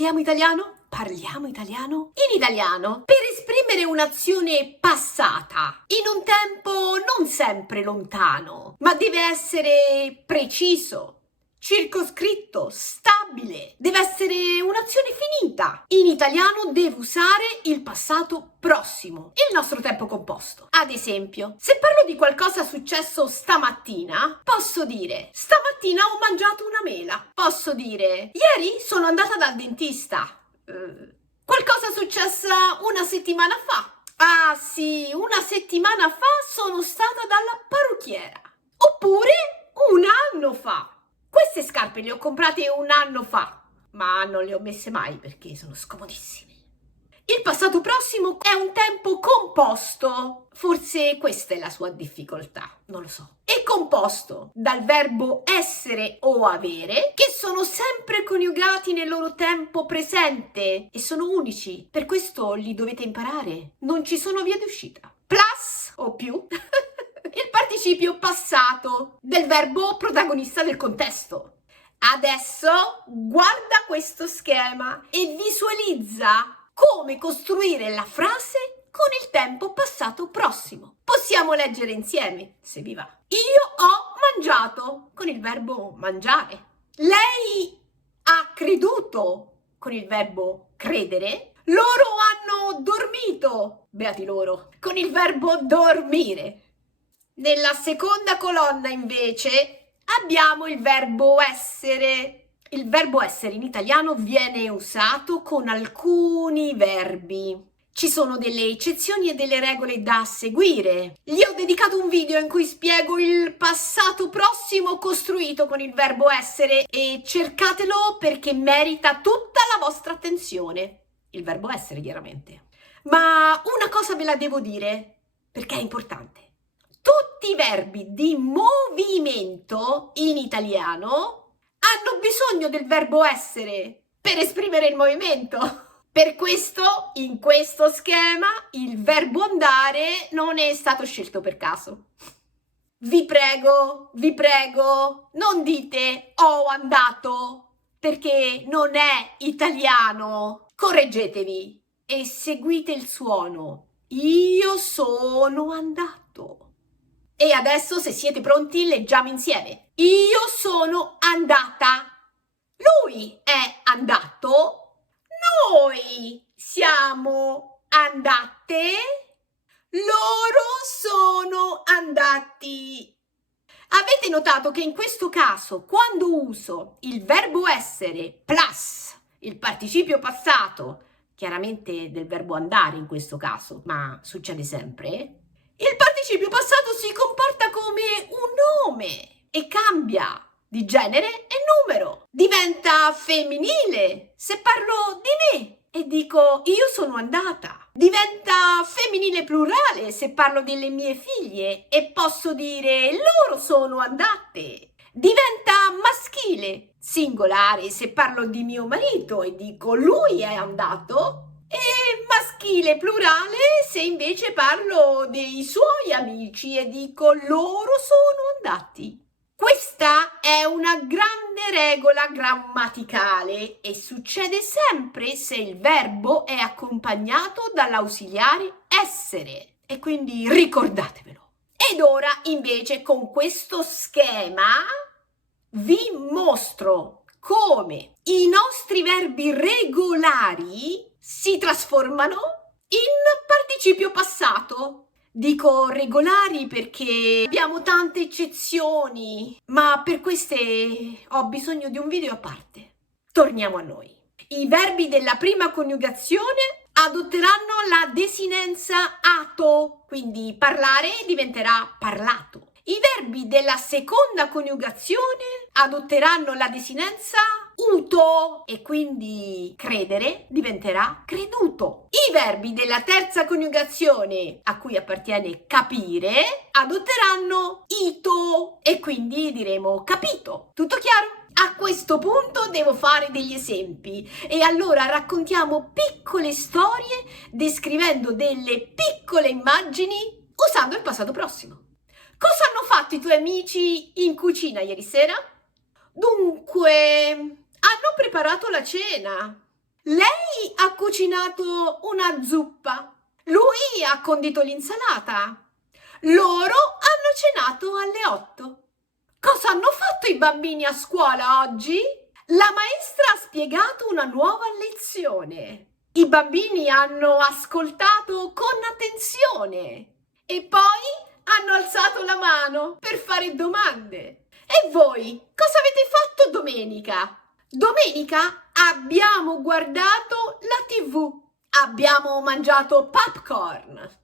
Parliamo italiano? Parliamo italiano? In italiano, per esprimere un'azione passata, in un tempo non sempre lontano, ma deve essere preciso, circoscritto, stabile, deve essere un'azione finita. In italiano devo usare il passato prossimo, il nostro tempo composto. Ad esempio, se parlo di qualcosa successo stamattina, posso dire stamattina ho mangiato una mela. Posso dire ieri sono andata dal dentista. Qualcosa successa una settimana fa. Ah sì, una settimana fa sono stata dalla parrucchiera. Oppure un anno fa. Queste scarpe le ho comprate un anno fa, ma non le ho messe mai perché sono scomodissime. Il passato prossimo è un tempo composto, forse questa è la sua difficoltà, non lo so. È composto dal verbo essere o avere, che sono sempre coniugati nel loro tempo presente e sono unici, per questo li dovete imparare, non ci sono vie d'uscita. Plus o più. Il participio passato del verbo protagonista del contesto. Adesso guarda questo schema e visualizza come costruire la frase con il tempo passato prossimo. Possiamo leggere insieme, se vi va. Io ho mangiato con il verbo mangiare. Lei ha creduto con il verbo credere. Loro hanno dormito, beati loro, con il verbo dormire. Nella seconda colonna invece abbiamo il verbo essere. Il verbo essere in italiano viene usato con alcuni verbi. Ci sono delle eccezioni e delle regole da seguire. Gli ho dedicato un video in cui spiego il passato prossimo costruito con il verbo essere e cercatelo perché merita tutta la vostra attenzione. Il verbo essere, chiaramente. Ma una cosa ve la devo dire perché è importante. Tutti i verbi di movimento in italiano hanno bisogno del verbo essere per esprimere il movimento. Per questo, in questo schema, il verbo andare non è stato scelto per caso. Vi prego, non dite ho andato, perché non è italiano. Correggetevi e seguite il suono. Io sono andato. E adesso, se siete pronti, leggiamo insieme. Io sono andata. Lui è andato. Noi siamo andate. Loro sono andati. Avete notato che in questo caso, quando uso il verbo essere plus il participio passato, chiaramente del verbo andare in questo caso, ma succede sempre, il participio passato si comporta come un nome e cambia di genere e numero. Diventa femminile se parlo di me e dico io sono andata. Diventa femminile plurale se parlo delle mie figlie e posso dire loro sono andate. Diventa maschile singolare se parlo di mio marito e dico lui è andato. E maschile plurale se invece parlo dei suoi amici e dico loro sono andati. Questa è una grande regola grammaticale e succede sempre se il verbo è accompagnato dall'ausiliare essere e quindi ricordatevelo. Ed ora invece con questo schema vi mostro come i nostri verbi regolari si trasformano in participio passato. Dico regolari perché abbiamo tante eccezioni, ma per queste ho bisogno di un video a parte. Torniamo a noi. I verbi della prima coniugazione adotteranno la desinenza ato, quindi parlare diventerà parlato. I verbi della seconda coniugazione adotteranno la desinenza uto e quindi credere diventerà creduto. I verbi della terza coniugazione, a cui appartiene capire, adotteranno ito e quindi diremo capito. Tutto chiaro? A questo punto devo fare degli esempi e allora raccontiamo piccole storie descrivendo delle piccole immagini usando il passato prossimo. Cosa hanno fatto i tuoi amici in cucina ieri sera? Dunque, hanno preparato la cena. Lei ha cucinato una zuppa. Lui ha condito l'insalata. Loro hanno cenato alle 8. Cosa hanno fatto i bambini a scuola oggi? La maestra ha spiegato una nuova lezione. I bambini hanno ascoltato con attenzione e poi hanno alzato la mano per fare domande. E voi cosa avete fatto domenica? Domenica abbiamo guardato la TV, abbiamo mangiato popcorn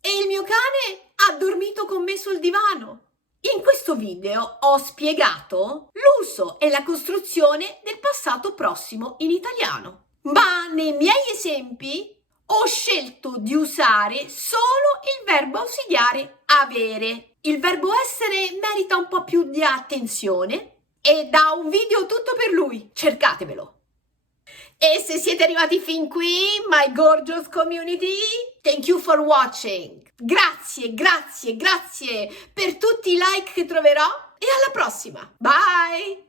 e il mio cane ha dormito con me sul divano. In questo video ho spiegato l'uso e la costruzione del passato prossimo in italiano, ma nei miei esempi ho scelto di usare solo il verbo ausiliare avere. Il verbo essere merita un po' più di attenzione e da un video tutto per lui, cercatevelo. E se siete arrivati fin qui, my gorgeous community, thank you for watching. Grazie per tutti i like che troverò e alla prossima. Bye!